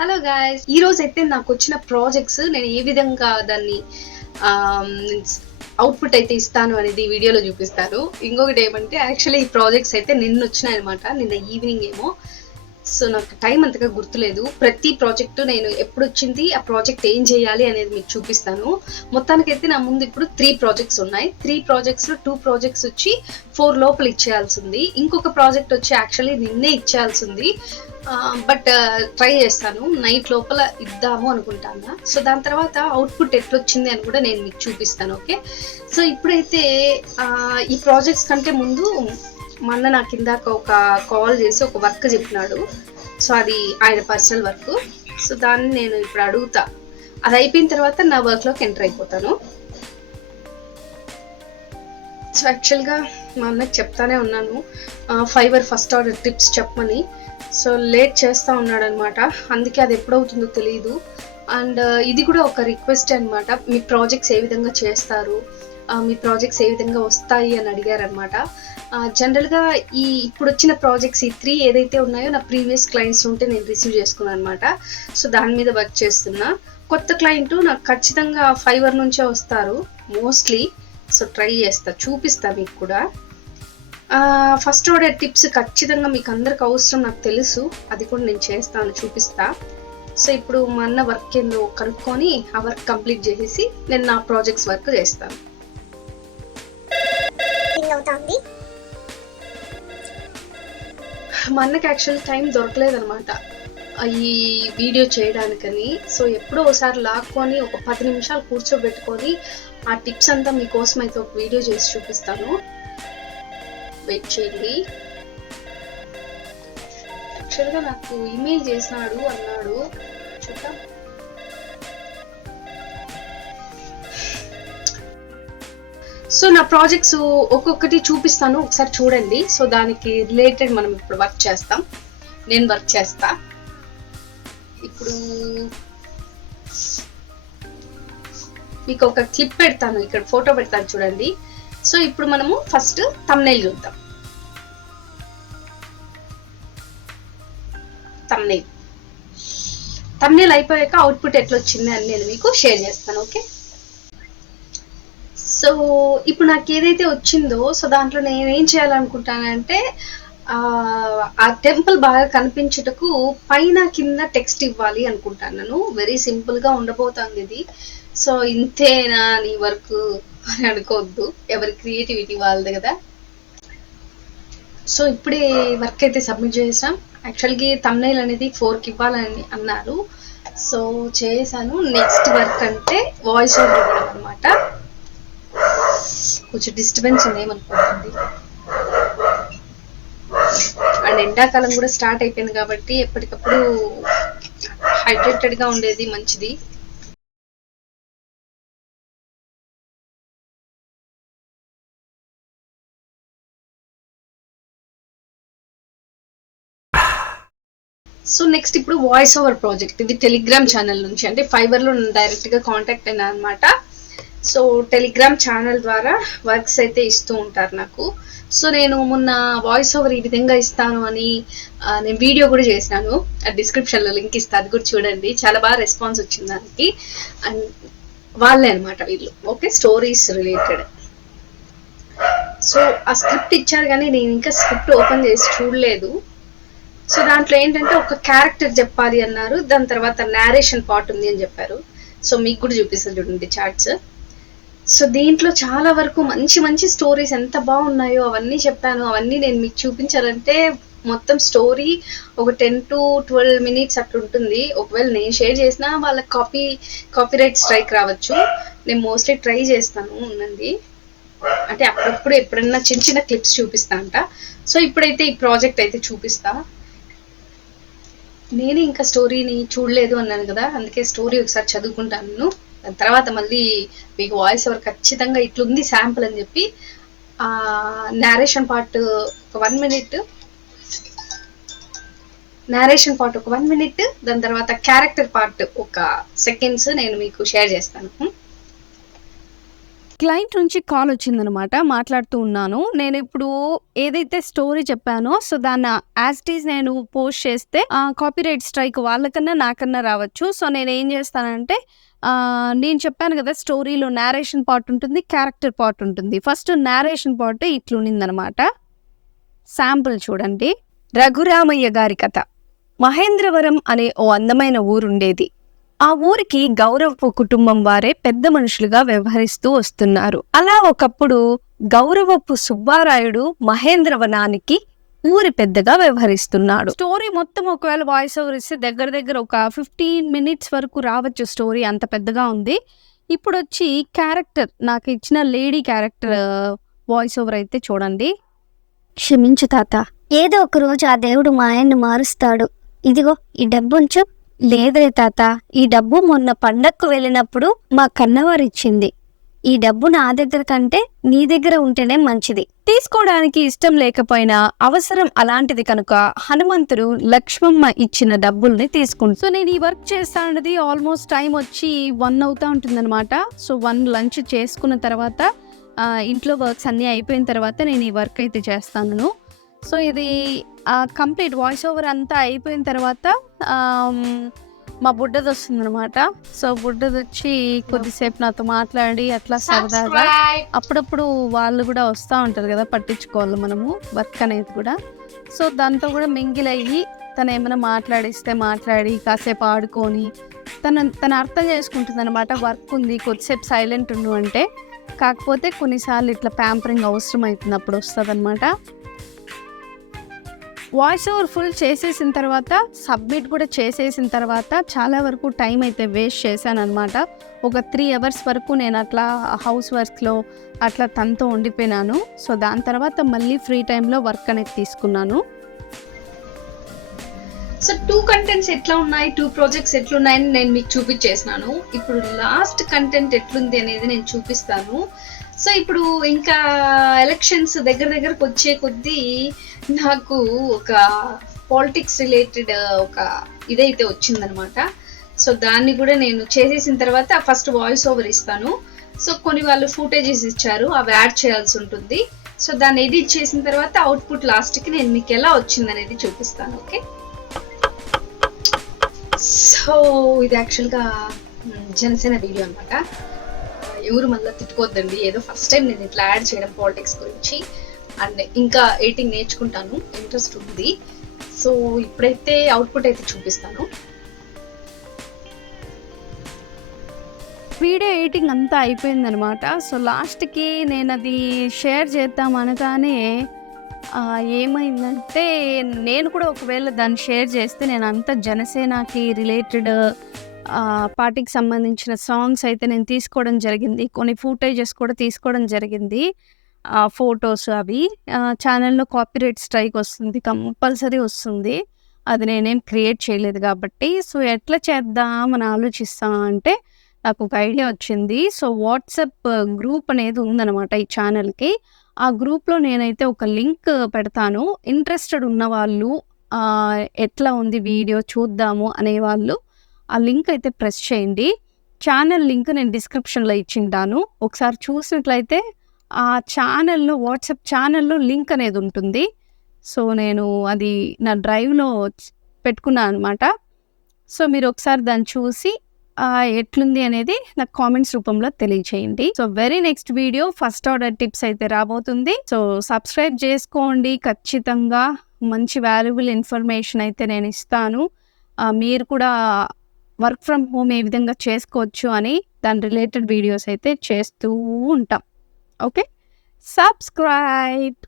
Hello guys, ఈ రోజు అయితే నాకు వచ్చిన ప్రాజెక్ట్స్ నేను ఏ విధంగా దాన్ని అవుట్పుట్ అయితే ఇస్తాను అనేది వీడియోలో చూపిస్తాను. ఇంకొకటి ఏమంటే యాక్చువల్లీ ఈ ప్రాజెక్ట్స్ అయితే నిన్న వచ్చినాయి అనమాట. నిన్న ఈవినింగ్ ఏమో. సో నాకు టైం అంతగా గుర్తులేదు. ప్రతి ప్రాజెక్టు నేను ఎప్పుడు వచ్చింది, ఆ ప్రాజెక్ట్ ఏం చేయాలి అనేది మీకు చూపిస్తాను. మొత్తానికైతే నా ముందు ఇప్పుడు 3 ప్రాజెక్ట్స్ ఉన్నాయి. 3 ప్రాజెక్ట్స్లో 2 ప్రాజెక్ట్స్ వచ్చి 4 లోపల ఇచ్చేయాల్సింది. ఇంకొక ప్రాజెక్ట్ వచ్చి యాక్చువల్లీ నిన్నే ఇచ్చేయాల్సింది. బట్ ట్రై చేస్తాను, నైట్ లోపల ఇద్దాము అనుకుంటాను. సో దాని తర్వాత అవుట్పుట్ ఎట్లొచ్చింది అని కూడా నేను మీకు చూపిస్తాను. ఓకే, సో ఇప్పుడైతే ఈ ప్రాజెక్ట్స్ కంటే ముందు మొన్న నాకు ఇందాక ఒక కాల్ చేసి ఒక వర్క్ చెప్పినాడు. సో అది ఆయన పర్సనల్ వర్క్. సో దాన్ని నేను ఇప్పుడు అడుగుతా. అది అయిపోయిన తర్వాత నా వర్క్లోకి ఎంటర్ అయిపోతాను. సో యాక్చువల్గా మా అన్నకి చెప్తానే ఉన్నాను ఫైబర్ ఫస్ట్ ఆర్డర్ టిప్స్ చెప్పమని. సో లేట్ చేస్తూ ఉన్నాడు అనమాట. అందుకే అది ఎప్పుడవుతుందో తెలియదు. అండ్ ఇది కూడా ఒక రిక్వెస్ట్ అనమాట. మీ ప్రాజెక్ట్స్ ఏ విధంగా చేస్తారు, మీ ప్రాజెక్ట్స్ ఏ విధంగా వస్తాయి అని అడిగారనమాట. జనరల్గా ఇప్పుడు వచ్చిన ప్రాజెక్ట్స్ ఈ 3 ఏదైతే ఉన్నాయో నా ప్రీవియస్ క్లయింట్స్ ఉంటే నేను రిసీవ్ చేసుకున్నాను అనమాట. సో దాని మీద వర్క్ చేస్తున్నా. కొత్త క్లయింట్ నాకు ఖచ్చితంగా ఫైబర్ నుంచే వస్తారు మోస్ట్లీ. సో ట్రై చేస్తా, చూపిస్తా మీకు కూడా. ఫస్ట్ ఆర్డర్ టిప్స్ ఖచ్చితంగా మీకు అందరికి అవసరం, నాకు తెలుసు. అది కూడా నేను చేస్తాను, చూపిస్తా. సో ఇప్పుడు మా అన్న వర్క్ ఏందో కనుక్కొని ఆ వర్క్ కంప్లీట్ చేసేసి నేను నా ప్రాజెక్ట్స్ వర్క్ చేస్తాను. మా అన్నకి యాక్చువల్ టైం దొరకలేదనమాట ఈ వీడియో చేయడానికని. సో ఎప్పుడో ఒకసారి లాక్కొని ఒక 10 నిమిషాలు కూర్చోబెట్టుకొని ఆ టిప్స్ అంతా మీకోసం అయితే ఒక వీడియో చేసి చూపిస్తాను. వెయిట్ చేయండి. యాక్చువల్గా నాకు ఇమెయిల్ చేసినాడు అన్నాడు, చూద్దాం. సో నా ప్రాజెక్ట్స్ ఒక్కొక్కటి చూపిస్తాను, ఒకసారి చూడండి. సో దానికి రిలేటెడ్ మనం ఇప్పుడు వర్క్ చేస్తాం. నేను వర్క్ చేస్తా. ఇప్పుడు మీకు ఒక క్లిప్ పెడతాను, ఇక్కడ ఫోటో పెడతాను చూడండి. సో ఇప్పుడు మనము ఫస్ట్ థంబ్నెయిల్ చూద్దాం. థంబ్నెయిల్ అయిపోయాక అవుట్పుట్ ఎట్లా వచ్చింది అని నేను మీకు షేర్ చేస్తాను. ఓకే, సో ఇప్పుడు నాకు ఏదైతే వచ్చిందో సో దాంట్లో నేను ఏం చేయాలనుకుంటానంటే ఆ టెంపుల్ బాగా కనిపించుటకు పైన కింద టెక్స్ట్ ఇవ్వాలి అనుకుంటాను. వెరీ సింపుల్ గా ఉండబోతుంది ఇది. సో ఇంతేనా నీ వర్క్ అని అనుకోవద్దు, ఎవరి క్రియేటివిటీ వాళ్ళది కదా. సో ఇప్పుడే వర్క్ అయితే సబ్మిట్ చేసాం. యాక్చువల్గా థంబ్నెయిల్ అనేది 4కి ఇవ్వాలని అన్నారు. సో చేశాను. నెక్స్ట్ వర్క్ అంటే వాయిస్ ఓవర్ ఇవ్వడం అనమాట. కొంచెం డిస్టర్బెన్స్ ఉందేమనుకోండి. అండ్ ఎండాకాలం కూడా స్టార్ట్ అయిపోయింది కాబట్టి ఎప్పటికప్పుడు హైడ్రేటెడ్గా ఉండేది మంచిది. సో నెక్స్ట్ ఇప్పుడు వాయిస్ ఓవర్ ప్రాజెక్ట్. ఇది టెలిగ్రామ్ ఛానల్ నుంచి, అంటే ఫైబర్లో డైరెక్ట్గా కాంటాక్ట్ అయినా అనమాట. సో టెలిగ్రామ్ ఛానల్ ద్వారా వర్క్స్ అయితే ఇస్తూ ఉంటారు నాకు. సో నేను మొన్న వాయిస్ ఓవర్ ఈ విధంగా ఇస్తాను అని నేను వీడియో కూడా చేసినాను. డిస్క్రిప్షన్లో లింక్ ఇస్తాను, అది కూడా చూడండి. చాలా బాగా రెస్పాన్స్ వచ్చింది దానికి. అండ్ వాళ్ళే అనమాట వీళ్ళు. Okay, stories related. సో ఆ స్క్రిప్ట్ ఇచ్చారు కానీ నేను ఇంకా స్క్రిప్ట్ ఓపెన్ చేసి చూడలేదు. సో దాంట్లో ఏంటంటే ఒక క్యారెక్టర్ చెప్పాలి అన్నారు, దాని తర్వాత నేరేషన్ పార్ట్ ఉంది అని చెప్పారు. సో మీకు కూడా చూపిస్తాను చూడండి చార్ట్స్. సో దీంట్లో చాలా వరకు మంచి మంచి స్టోరీస్ ఎంత బాగున్నాయో అవన్నీ చెప్పాను. అవన్నీ నేను మీకు చూపించాలంటే మొత్తం స్టోరీ ఒక 10 to 12 minutes అట్లా ఉంటుంది. ఒకవేళ నేను షేర్ చేసినా వాళ్ళకి కాపీరైట్ స్ట్రైక్ రావచ్చు. నేను మోస్ట్లీ ట్రై చేస్తాను ఉండండి, అంటే అప్పుడప్పుడు ఎప్పుడన్నా చిన్న చిన్న క్లిప్స్ చూపిస్తా అంట. సో ఇప్పుడైతే ఈ ప్రాజెక్ట్ అయితే చూపిస్తా. నేను ఇంకా స్టోరీని చూడలేదు అన్నాను కదా, అందుకే స్టోరీ ఒకసారి చదువుకుంటాను. దాని తర్వాత మళ్ళీ మీకు వాయిస్ ఓవర్ ఖచ్చితంగా ఇట్లుంది శాంపుల్ అని చెప్పి నేరేషన్ పార్ట్ ఒక 1 minute, నేరేషన్ పార్ట్ ఒక 1 minute, దాని తర్వాత క్యారెక్టర్ పార్ట్ ఒక సెకండ్స్ నేను మీకు షేర్ చేస్తాను. క్లయింట్ నుంచి కాల్ వచ్చిందనమాట. మాట్లాడుతూ ఉన్నాను. నేనిప్పుడు ఏదైతే స్టోరీ చెప్పానో సో దాన్ని యాజ్ ఇట్ ఈజ్ నేను పోస్ట్ చేస్తే కాపీరైట్ స్ట్రైక్ వాళ్ళకన్నా నాకన్నా రావచ్చు. సో నేనేం చేస్తానంటే నేను చెప్పాను కదా స్టోరీలో నేరేషన్ పార్ట్ ఉంటుంది, క్యారెక్టర్ పార్ట్ ఉంటుంది. ఫస్ట్ నేరేషన్ పార్ట్ ఇట్లుండిందనమాట. శాంపుల్ చూడండి. రఘురామయ్య గారి కథ. మహేంద్రవరం అనే ఓ అందమైన ఊరుండేది. ఆ ఊరికి గౌరవపు కుటుంబం వారే పెద్ద మనుషులుగా వ్యవహరిస్తూ వస్తున్నారు. అలా ఒకప్పుడు గౌరవపు సుబ్బారాయుడు మహేంద్రవనానికి ఊరి పెద్దగా వ్యవహరిస్తున్నాడు. స్టోరీ మొత్తం ఒకవేళ వాయిస్ ఓవర్ ఇస్తే దగ్గర దగ్గర ఒక 15 minutes వరకు రావచ్చు. స్టోరీ అంత పెద్దగా ఉంది. ఇప్పుడు వచ్చి క్యారెక్టర్ నాకు ఇచ్చిన లేడీ క్యారెక్టర్ వాయిస్ ఓవర్ అయితే చూడండి. క్షమించు తాత, ఏదో ఒక రోజు ఆ దేవుడు మా ఆయన్ని మారుస్తాడు. ఇదిగో ఈ డబ్బుంచు. లేదురే తాత, ఈ డబ్బు మొన్న పండక్కు వెళ్ళినప్పుడు మా కన్నవారిచ్చింది. ఈ డబ్బు నా దగ్గర కంటే నీ దగ్గర ఉంటేనే మంచిది. తీసుకోవడానికి ఇష్టం లేకపోయినా అవసరం అలాంటిది కనుక హనుమంతుడు లక్ష్మమ్మ ఇచ్చిన డబ్బుల్ని తీసుకుంటు. సో నేను ఈ వర్క్ చేస్తానది ఆల్మోస్ట్ టైం వచ్చి 1 అవుతా ఉంటుంది అనమాట. సో 1 లంచ్ చేసుకున్న తర్వాత ఇంట్లో వర్క్స్ అన్నీ అయిపోయిన తర్వాత నేను ఈ వర్క్ అయితే చేస్తాను. సో ఇది కంప్లీట్ వాయిస్ ఓవర్ అంతా అయిపోయిన తర్వాత మా బుడ్డది వస్తుంది అనమాట. సో బుడ్డది వచ్చి కొద్దిసేపు నాతో మాట్లాడి అట్లా సరదాగా అప్పుడప్పుడు వాళ్ళు కూడా వస్తూ ఉంటారు కదా, పట్టించుకోవాలి మనము వర్క్ అనేది కూడా. సో దాంతో కూడా మింగిల్ అయ్యి తను ఏమైనా మాట్లాడిస్తే మాట్లాడి కాసేపు ఆడుకొని తను అర్థం చేసుకుంటుంది అనమాట. వర్క్ ఉంది కొద్దిసేపు సైలెంట్ ఉండు అంటే. కాకపోతే కొన్నిసార్లు ఇట్లా ప్యాంపరింగ్ అవసరం అవుతుంది, అప్పుడు వస్తుంది అనమాట. వాయిస్ ఓవర్ ఫుల్ చేసేసిన తర్వాత సబ్మిట్ కూడా చేసేసిన తర్వాత చాలా వరకు టైం అయితే వేస్ట్ చేశాను అనమాట. ఒక 3 hours వరకు నేను అట్లా హౌస్ వర్క్లో అట్లా తనతో ఉండిపోయినాను. సో దాని తర్వాత మళ్ళీ ఫ్రీ టైంలో వర్క్ అనేది తీసుకున్నాను. సో 2 కంటెంట్స్ ఎట్లా ఉన్నాయి, 2 ప్రాజెక్ట్స్ ఎట్లున్నాయని నేను మీకు చూపించేసినాను. ఇప్పుడు లాస్ట్ కంటెంట్ ఎట్లుంది అనేది నేను చూపిస్తాను. సో ఇప్పుడు ఇంకా ఎలక్షన్స్ దగ్గరకు వచ్చే కొద్దీ నాకు ఒక పాలిటిక్స్ రిలేటెడ్ ఒక ఇదైతే వచ్చిందనమాట. సో దాన్ని కూడా నేను చేసేసిన తర్వాత ఫస్ట్ వాయిస్ ఓవర్ ఇస్తాను. సో కొన్ని వాళ్ళు ఫుటేజెస్ ఇచ్చారు, అవి యాడ్ చేయాల్సి ఉంటుంది. సో దాన్ని ఎడిట్ చేసిన తర్వాత అవుట్పుట్ లాస్ట్కి నేను మీకు ఎలా వచ్చింది అనేది చూపిస్తాను. ఓకే, సో ఇది యాక్చువల్గా జనసేన వీడియో అనమాట. ఎవరు మళ్ళీ తిట్టుకోవద్దండి, ఏదో ఫస్ట్ టైం నేను ఇట్లా యాడ్ చేయడం పాలిటిక్స్ గురించి. అండ్ ఇంకా ఎడిటింగ్ నేర్చుకుంటాను, ఇంట్రెస్ట్ ఉంది. సో ఇప్పుడైతే అవుట్పుట్ అయితే చూపిస్తాను. వీడియో ఎడిటింగ్ అంతా అయిపోయింది అనమాట. సో లాస్ట్కి నేను అది షేర్ చేద్దాం అనగానే ఏమైందంటే నేను కూడా ఒకవేళ దాన్ని షేర్ చేస్తే నేను అంతా జనసేనకి రిలేటెడ్ పార్టీకి సంబంధించిన సాంగ్స్ అయితే నేను తీసుకోవడం జరిగింది. కొన్ని ఫుటేజెస్ కూడా తీసుకోవడం జరిగింది, ఫొటోస్ అవి. ఛానల్లో కాపీరైట్ స్ట్రైక్ వస్తుంది, కంపల్సరీ వస్తుంది. అది నేనేం క్రియేట్ చేయలేదు కాబట్టి. సో ఎట్లా చేద్దామని ఆలోచిస్తా అంటే నాకు ఒక ఐడియా వచ్చింది. సో వాట్సాప్ గ్రూప్ అనేది ఉందన్నమాట ఈ ఛానల్కి. ఆ గ్రూప్లో నేనైతే ఒక లింక్ పెడతాను. ఇంట్రెస్టెడ్ ఉన్న వాళ్ళు ఎట్లా ఉంది వీడియో చూద్దాము అనేవాళ్ళు ఆ లింక్ అయితే ప్రెస్ చేయండి. ఛానల్ లింక్ నేను డిస్క్రిప్షన్లో ఇచ్చింటాను. ఒకసారి చూసినట్లయితే ఆ ఛానల్లో వాట్సాప్ ఛానల్లో లింక్ అనేది ఉంటుంది. సో నేను అది నా డ్రైవ్లో పెట్టుకున్నాను అనమాట. సో మీరు ఒకసారి దాన్ని చూసి ఎట్లుంది అనేది నాకు కామెంట్స్ రూపంలో తెలియచేయండి. So very next video first order tips అయితే రాబోతుంది. సో సబ్స్క్రైబ్ చేసుకోండి, ఖచ్చితంగా మంచి వాల్యుబుల్ ఇన్ఫర్మేషన్ అయితే నేను ఇస్తాను. మీరు కూడా వర్క్ ఫ్రమ్ హోమ్ ఏ విధంగా చేసుకోవచ్చు అని దాని రిలేటెడ్ వీడియోస్ అయితే చేస్తూ ఉంటాం. Okay, subscribe.